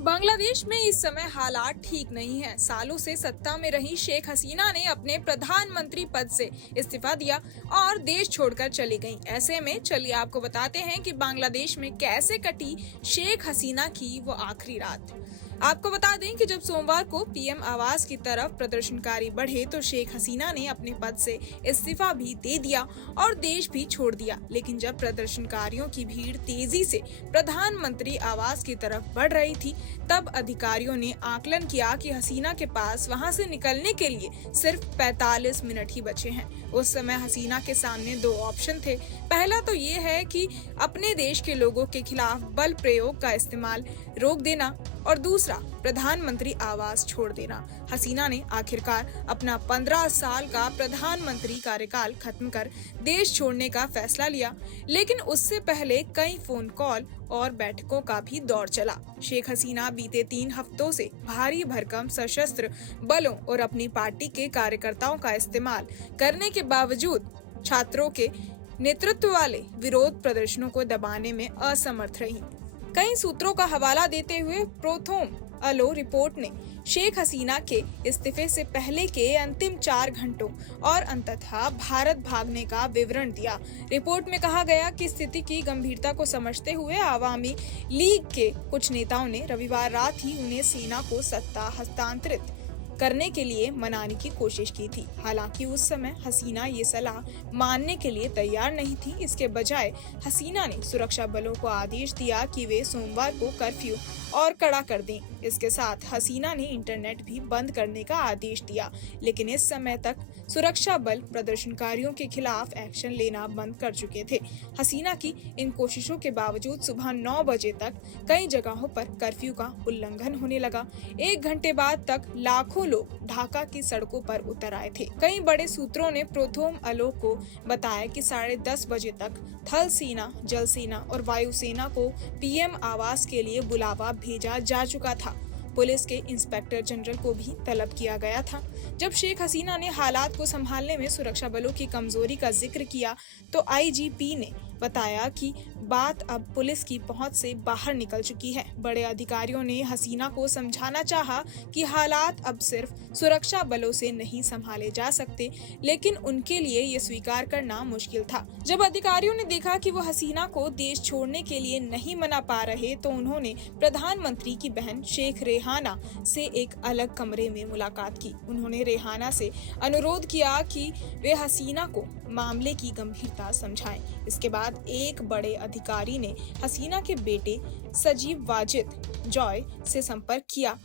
बांग्लादेश में इस समय हालात ठीक नहीं हैं। सालों से सत्ता में रही शेख हसीना ने अपने प्रधानमंत्री पद से इस्तीफा दिया और देश छोड़कर चली गईं। ऐसे में चलिए आपको बताते हैं कि बांग्लादेश में कैसे कटी शेख हसीना की वो आखिरी रात। आपको बता दें कि जब सोमवार को पीएम आवास की तरफ प्रदर्शनकारी बढ़े तो शेख हसीना ने अपने पद से इस्तीफा भी दे दिया और देश भी छोड़ दिया। लेकिन जब प्रदर्शनकारियों की भीड़ तेजी से प्रधानमंत्री आवास की तरफ बढ़ रही थी, तब अधिकारियों ने आकलन किया कि हसीना के पास वहां से निकलने के लिए सिर्फ 45 मिनट ही बचे हैं। उस समय हसीना के सामने दो ऑप्शन थे। पहला तो ये है कि अपने देश के लोगों के खिलाफ बल प्रयोग का इस्तेमाल रोक देना और दूसरा प्रधानमंत्री आवास छोड़ देना। हसीना ने आखिरकार अपना 15 साल का प्रधानमंत्री कार्यकाल खत्म कर देश छोड़ने का फैसला लिया, लेकिन उससे पहले कई फोन कॉल और बैठकों का भी दौर चला। शेख हसीना बीते 3 हफ्तों से भारी भरकम सशस्त्र बलों और अपनी पार्टी के कार्यकर्ताओं का इस्तेमाल करने के बावजूद छात्रों के नेतृत्व वाले विरोध प्रदर्शनों को दबाने में असमर्थ रही। कई सूत्रों का हवाला देते हुए प्रोथोम अलो रिपोर्ट ने शेख हसीना के इस्तीफे से पहले के अंतिम 4 घंटों और अंततः भारत भागने का विवरण दिया। रिपोर्ट में कहा गया कि स्थिति की गंभीरता को समझते हुए आवामी लीग के कुछ नेताओं ने रविवार रात ही उन्हें सेना को सत्ता हस्तांतरित करने के लिए मनाने की कोशिश की थी। हालांकि उस समय हसीना ये सलाह मानने के लिए तैयार नहीं थी। इसके बजाय हसीना ने सुरक्षा बलों को आदेश दिया कि वे सोमवार को कर्फ्यू और कड़ा कर दें। इसके साथ हसीना ने इंटरनेट भी बंद करने का आदेश दिया, लेकिन इस समय तक सुरक्षा बल प्रदर्शनकारियों के खिलाफ एक्शन लेना बंद कर चुके थे। हसीना की इन कोशिशों के बावजूद सुबह 9 बजे तक कई जगहों पर कर्फ्यू का उल्लंघन होने लगा। 1 घंटे बाद तक लाखों लोग ढाका की सड़कों पर उतर आए थे। कई बड़े सूत्रों ने प्रोथोम अलो को बताया कि 10:30 बजे तक थल सेना, जल सेना और वायु सेना को पीएम आवास के लिए बुलावा भेजा जा चुका था। पुलिस के इंस्पेक्टर जनरल को भी तलब किया गया था। जब शेख हसीना ने हालात को संभालने में सुरक्षा बलों की कमजोरी का जिक्र किया तो आईजीपी ने बताया कि बात अब पुलिस की पहुंच से बाहर निकल चुकी है। बड़े अधिकारियों ने हसीना को समझाना चाहा कि हालात अब सिर्फ सुरक्षा बलों से नहीं संभाले जा सकते, लेकिन उनके लिए ये स्वीकार करना मुश्किल था। जब अधिकारियों ने देखा कि वो हसीना को देश छोड़ने के लिए नहीं मना पा रहे तो उन्होंने प्रधानमंत्री की बहन शेख रेहाना से एक अलग कमरे में मुलाकात की। उन्होंने रेहाना से अनुरोध किया कि वे हसीना को मामले की गंभीरता समझाएं। इसके बाद एक बड़े अधिकारी ने हसीना के बेटे सजीव वाजिद जॉय से संपर्क किया,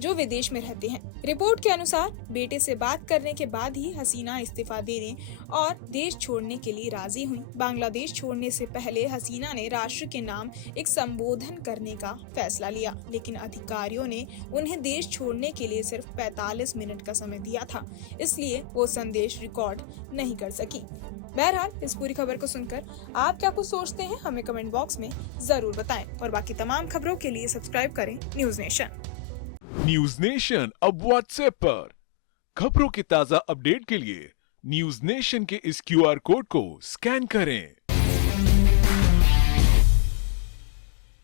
जो विदेश में रहते हैं। रिपोर्ट के अनुसार बेटे से बात करने के बाद ही हसीना इस्तीफा देने और देश छोड़ने के लिए राजी हुई। बांग्लादेश छोड़ने से पहले हसीना ने राष्ट्र के नाम एक संबोधन करने का फैसला लिया, लेकिन अधिकारियों ने उन्हें देश छोड़ने के लिए सिर्फ 45 मिनट का समय दिया था, इसलिए वो संदेश रिकॉर्ड नहीं कर सकी। बहरहाल इस पूरी खबर को सुनकर आप क्या कुछ सोचते हैं, हमें कमेंट बॉक्स में जरूर बताएं और बाकी तमाम खबरों के लिए सब्सक्राइब करें न्यूज नेशन। न्यूज नेशन अब व्हाट्सएप पर खबरों के ताजा अपडेट के लिए न्यूज नेशन के इस क्यूआर कोड को स्कैन करें।